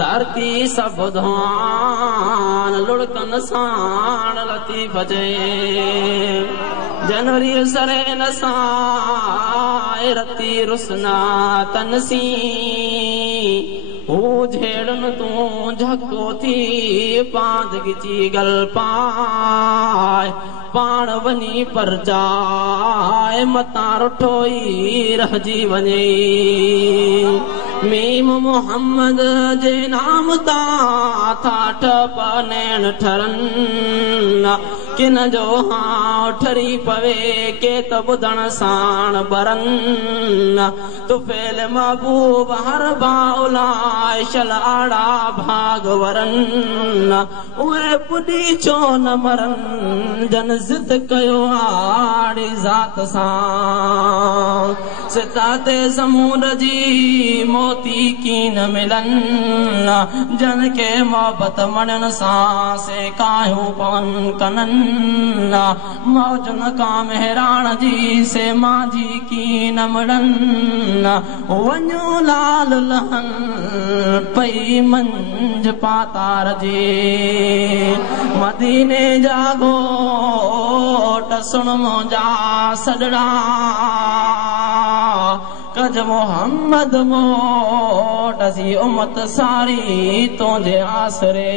धरती सब धान लुढ़कन साण लतीफ़ जे जनवरी सरे नसाए रती रुसना तनसी हू झेड़न तूं झको थी पांद गिची गल पाए पाण वनी पर जाए मतां रुठोई रहजी वञे मीम मोहम्मद जे नाम ता ठाठ पनेण ठरन किन जो हाँ ठरी पवे के त ॿुधण साण बरन तु फेल महबूब हर बाउलाए शल आड़ा भाग वरन उहे पुॾी छो न मरन जन ज़िद कयो आड़ी ज़ात सां सिता ते समूर जी मोती कीन मिलन जन के मोहब्बत मणन सां से कायूं पवन कनन मौजन का मेहरान जी से माजी कीन मिलन वञो लाल लहन पई मंझ पातार जे मदीने जा घोट सुन मुंहिंजा सॾड़ा कज मोहम्मद मोट सी उम्मत सारी तुझे आसरे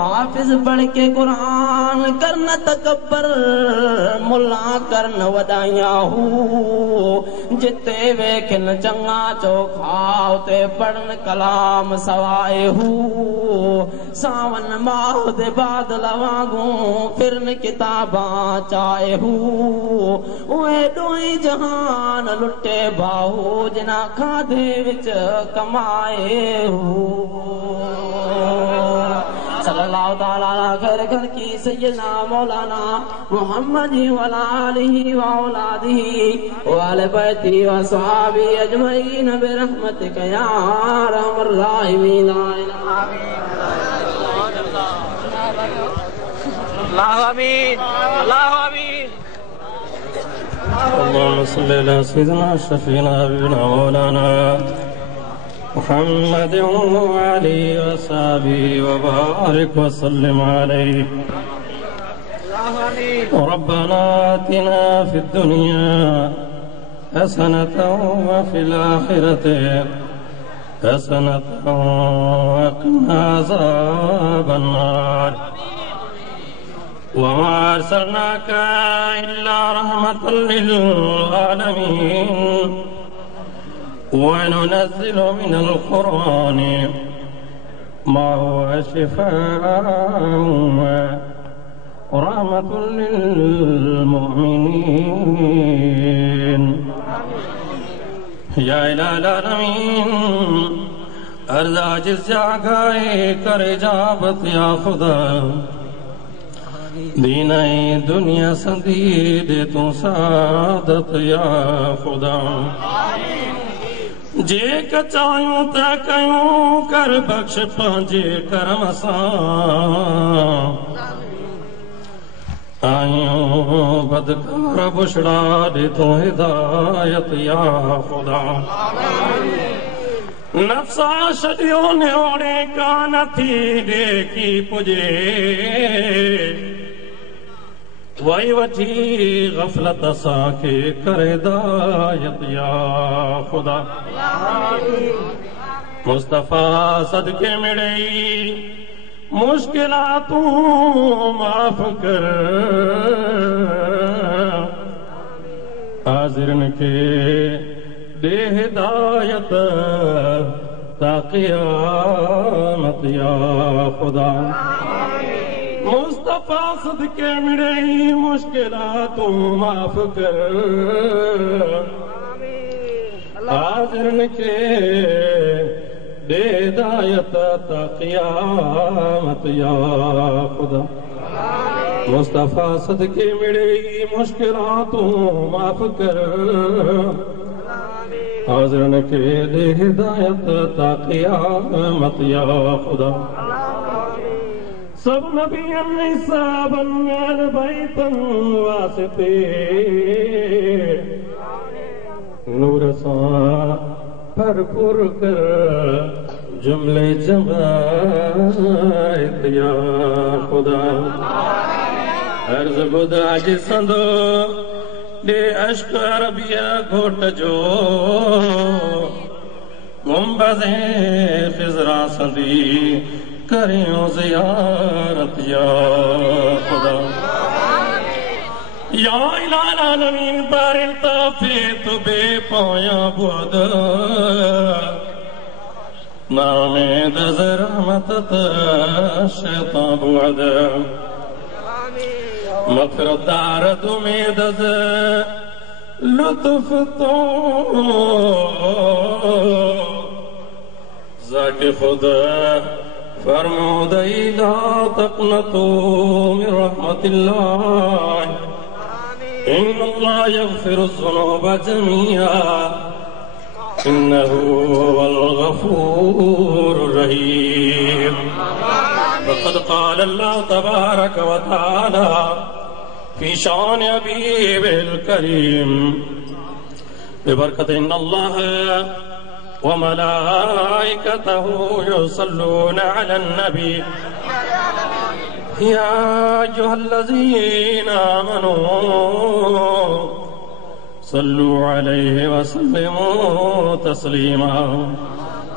हाफिज पढ़ के कुरान करन तकबर मुल्ला करन वदाइया हू जिते वेखन चंगा चोखा उते पढ़न कलाम सवाए हू सावन माह दे बादल वांगू फिरन किताबा चाहे हू उहे डोई जहान लुटे बाहू जिना खाधे विच कमाए हू सल्लल्लाहु ताला अला खैर खल्की सय्यदना मौलाना मुहम्मद व आलिहि व औलादिहि व आले बैति व सहाबी अजमईन बिरहमतिक या अरहमर राहिमीन अल्लाहु आमीन अल्लाहु आमीन اللهم صل على سيدنا شفينا حبيبنا مولانا محمد وعلي وصحبه وبارك وسلم عليه ربنا آتنا في الدنيا حسنة وفي الآخرة حسنة وقنا عذاب النار وما أرسلناك إلا رحمة للعالمين وننزل من القرآن ما هو شفاء ورحمة للمؤمنين يا إله العالمين अर्ज़ आजिज़ जागाए कर इजाबत या खुदा दीन दुनिया संदी दे तू सादत या खुदा जे कचायूं त कयूं कर बख्श पंहिंजे करम सां आयूं बदकार बुछड़ा दे तू हिदायत या खुदा नफ़्सा छॾियो नियोड़े कान थी ॾे की पुॼे वही वठी गफलत असांखे करे हिदायत या खुदा मुस्तफ़ा सदके मिड़ई मुश्किलातूं माफ़ कर हाज़िरन खे दे हिदायत ता क़यामत या खुदा मुस्तफ़ा सदके मिड़ई मुश्किलातूं माफ़ कर हाज़िरन खे दे हिदायत ता क़यामत या खुदा मुस्तफ़ा सदके मिड़ई मुश्किलातूं माफ़ कर हाज़िरन खे दे हिदायत ता क़यामत या खुदा सब नबियनि साहबनि अहल बैतनि वास्ते नूर सां भरपूर कर जुमले जमायत या खुदा अर्ज बुधा जिसंदो दे अश्क अरबिया घोट जो गुंबज़े खिज़रा संदी करियो ज़ियारत या खुदा या इलाल आलमीन पर इल्तफ़ात बेपाया बुद नामे दज़ रहमत शैतान बुद मग़फ़िरत दार तुम्हें दज़ लुत्फ़ तो ज़ाके खुदा फरमादई ला तक़नतू मिन रहमतिल्लाह इन्नल्लाह यग़फ़िरु ज़ुनूब जमीआ इन्नहु हुवल गफ़ूरुर रहीम वक़द क़ाल अल्लाह तबारक व तआला फ़ी शान हबीबिल करीम बिबरकत इन्नल्लाह व मलाइकतहु युसल्लूना अलन नबी या अय्युहल्लज़ीना आमनू सल्लु अलैहि व सल्लिमू तस्लीमा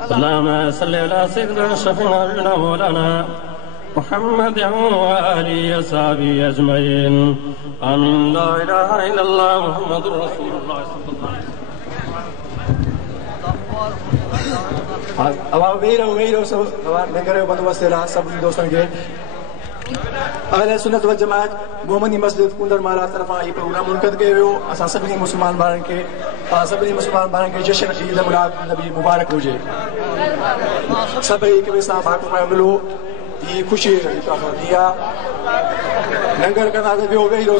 अल्लाहुम्मा सल्लि अला सय्यिदिना शफ़ीना मौलाना मुहम्मद व आलिहि व सहबिहि अजमईन आमीन ला इलाहा इल्लल्लाह मुहम्मदुर रसूलुल्लाह सल्लल्लाहु अलैहि अब वेही रहो सब लंगर जो बंदोबस्त रहा सब दोस्तों के अहले सुन्नत व जमात मोहम्मदी मस्जिद कुंदर महाराज तरफा ये प्रोग्राम मुनक़द कयो वियो असां सभिनी मुस्लमान भाउरनि खे जश्न ईद मिलाद नबी मुबारक हुजे सभई हिक ॿिए सां भाग पायो मिलो ये ख़ुशी दी आहे लंगर कंदा त वेही रहो।